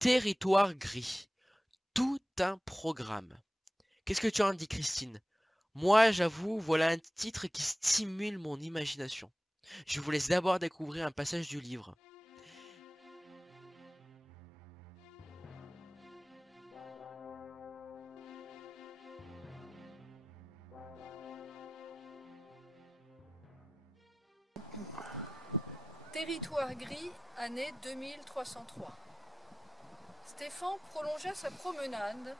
Territoire gris. Tout un programme. Qu'est-ce que tu en dis, Christine? Moi, j'avoue, voilà un titre qui stimule mon imagination. Je vous laisse d'abord découvrir un passage du livre. Territoire gris, année 2303. Stéphane prolongea sa promenade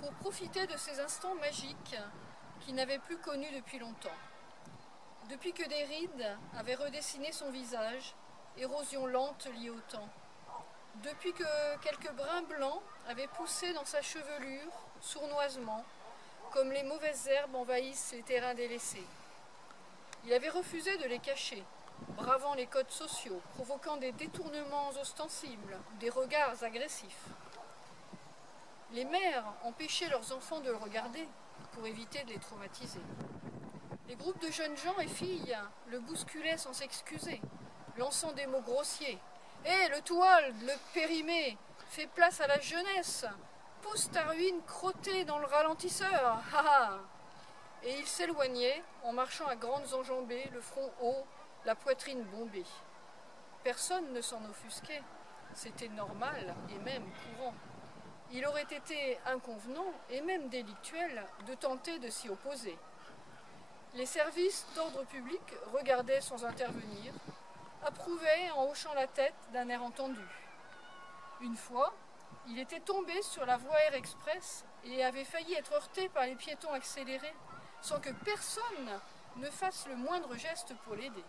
pour profiter de ces instants magiques qu'il n'avait plus connus depuis longtemps. Depuis que des rides avaient redessiné son visage, érosion lente liée au temps. Depuis que quelques brins blancs avaient poussé dans sa chevelure, sournoisement, comme les mauvaises herbes envahissent les terrains délaissés. Il avait refusé de les cacher, bravant les codes sociaux, provoquant des détournements ostensibles, des regards agressifs. Les mères empêchaient leurs enfants de le regarder pour éviter de les traumatiser. Les groupes de jeunes gens et filles le bousculaient sans s'excuser, lançant des mots grossiers. « Hé, le toile, le périmé, fais place à la jeunesse, pousse ta ruine crottée dans le ralentisseur, haha !» Et il s'éloignait en marchant à grandes enjambées, le front haut, la poitrine bombée. Personne ne s'en offusquait, c'était normal et même courant. Il aurait été inconvenant et même délictuel de tenter de s'y opposer. Les services d'ordre public regardaient sans intervenir, approuvaient en hochant la tête d'un air entendu. Une fois, il était tombé sur la voie air express et avait failli être heurté par les piétons accélérés, sans que personne ne fasse le moindre geste pour l'aider.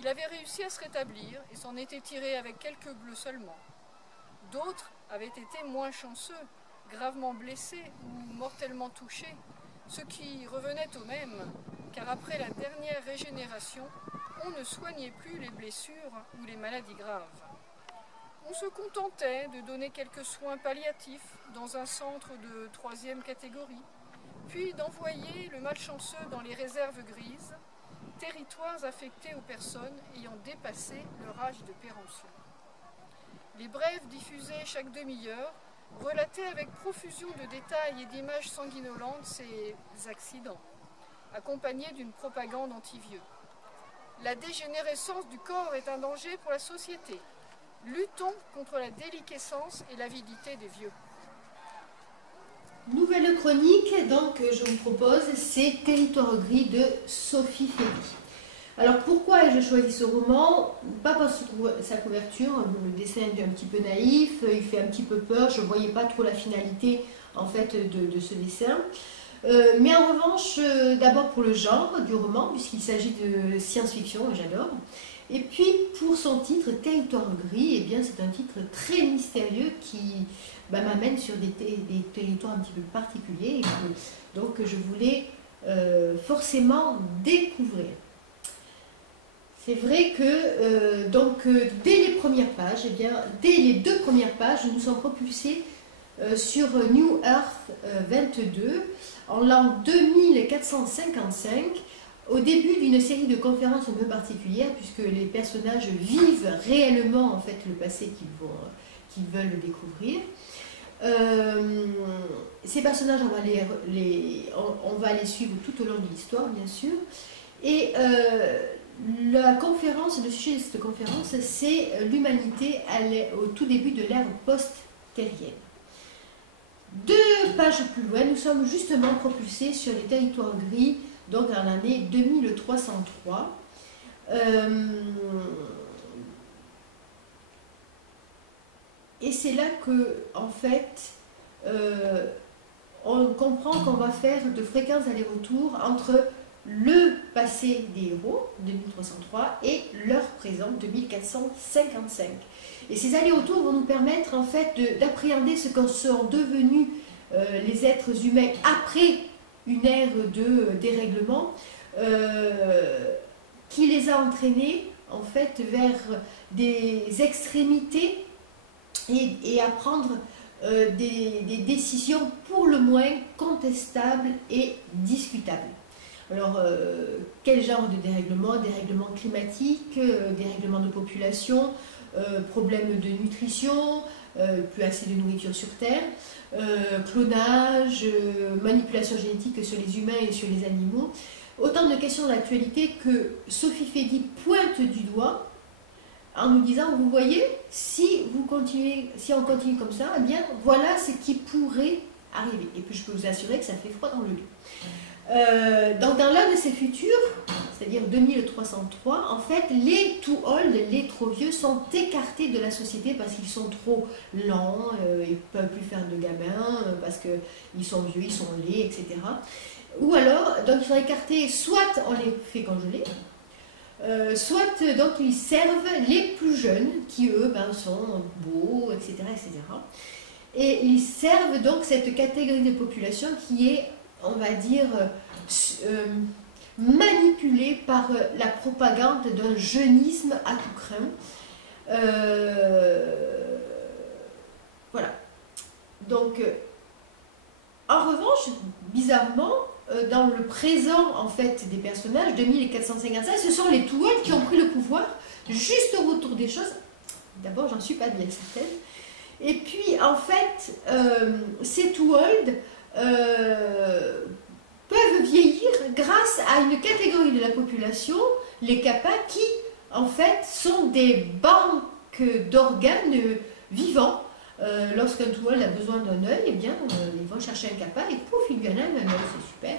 Il avait réussi à se rétablir et s'en était tiré avec quelques bleus seulement. D'autres avaient été moins chanceux, gravement blessés ou mortellement touchés, ce qui revenait au même, car après la dernière régénération, on ne soignait plus les blessures ou les maladies graves. On se contentait de donner quelques soins palliatifs dans un centre de 3e catégorie, puis d'envoyer le malchanceux dans les réserves grises, territoires affectés aux personnes ayant dépassé leur âge de péremption. Les brèves diffusées chaque demi-heure relataient avec profusion de détails et d'images sanguinolentes ces accidents, accompagnés d'une propagande anti-vieux. La dégénérescence du corps est un danger pour la société. Luttons contre la déliquescence et l'avidité des vieux. Nouvelle chronique, donc je vous propose, c'est Territoire gris de Sophie Fély. Alors pourquoi ai-je choisi ce roman? Pas parce que sa couverture, le dessin est un petit peu naïf, il fait un petit peu peur, je ne voyais pas trop la finalité en fait de ce dessin. Mais en revanche, d'abord pour le genre du roman, puisqu'il s'agit de science-fiction, j'adore. Et puis pour son titre, Territoire gris, eh bien c'est un titre très mystérieux qui m'amène sur des territoires un petit peu particuliers, et que, donc je voulais forcément découvrir. C'est vrai que dès les premières pages, eh bien, dès les 2 premières pages, nous sommes propulsés sur New Earth 22 en l'an 2455, au début d'une série de conférences un peu particulières, puisque les personnages vivent réellement en fait le passé qu'ils veulent découvrir. Ces personnages, on va les suivre tout au long de l'histoire, bien sûr. Et la conférence, le sujet de cette conférence, c'est l'humanité au tout début de l'ère post-terrienne. 2 pages plus loin, nous sommes justement propulsés sur les territoires gris, donc en l'année 2303. Et c'est là que, en fait, on comprend qu'on va faire de fréquents allers-retours entre le passé des héros, 2303, et leur présent, 2455. Et ces allers-retours vont nous permettre, en fait, d'appréhender ce qu'en sont devenus les êtres humains après une ère de dérèglement, qui les a entraînés, en fait, vers des extrémités et à prendre des décisions pour le moins contestables et discutables. Alors, quel genre de dérèglement? Dérèglement climatique, dérèglement de population, problèmes de nutrition, plus assez de nourriture sur Terre, clonage, manipulation génétique sur les humains et sur les animaux. Autant de questions d'actualité que Sophie Fédy pointe du doigt en nous disant, vous voyez, si on continue comme ça, eh bien voilà ce qui pourrait arriver. Et puis je peux vous assurer que ça fait froid dans le lit. Donc dans l'un de ces futurs, c'est-à-dire 2303, en fait, les too old, les trop vieux, sont écartés de la société parce qu'ils sont trop lents, ils ne peuvent plus faire de gamins, parce qu'ils sont vieux, ils sont laids, etc. Ou alors, donc il faudrait écarter, soit on les fait congeler, soit donc ils servent les plus jeunes, qui eux sont beaux, etc., etc. Et ils servent donc cette catégorie de population qui est, on va dire, manipulée par la propagande d'un jeunisme à tout crin. Voilà. Donc, en revanche, bizarrement, dans le présent en fait des personnages, 2455, ce sont les too old qui ont pris le pouvoir juste au retour des choses. D'abord, j'en suis pas bien certaine. Et puis, en fait, ces too old peuvent vieillir grâce à une catégorie de la population, les kappa, qui, en fait, sont des banques d'organes vivants. Lorsqu'un too old a besoin d'un œil, eh bien, ils vont chercher un kappa et pouf, il lui en a un œil, c'est super.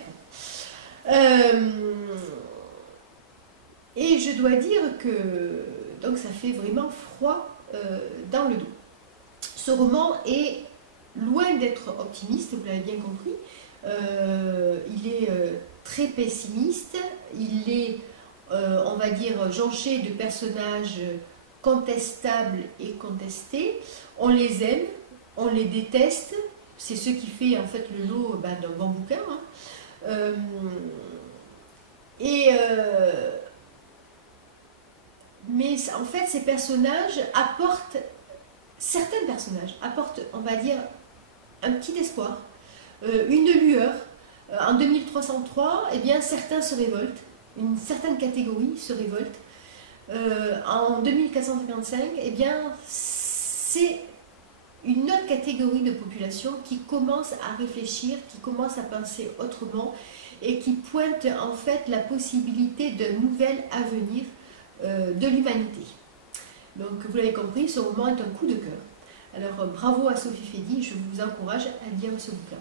Et je dois dire que donc ça fait vraiment froid dans le dos. Ce roman est loin d'être optimiste, vous l'avez bien compris. Il est très pessimiste, il est, on va dire, jonché de personnages contestables et contestés. On les aime, on les déteste, c'est ce qui fait en fait le lot d'un bon bouquin. Hein. Mais en fait, ces personnages apportent, certains personnages apportent, on va dire, un petit espoir, une lueur. En 2303, eh bien, certains se révoltent, une certaine catégorie se révolte. En 2455, eh bien, c'est une autre catégorie de population qui commence à réfléchir, qui commence à penser autrement et qui pointe en fait la possibilité d'un nouvel avenir de l'humanité. Donc vous l'avez compris, ce roman est un coup de cœur. Alors bravo à Sophie Fédy, je vous encourage à lire ce bouquin.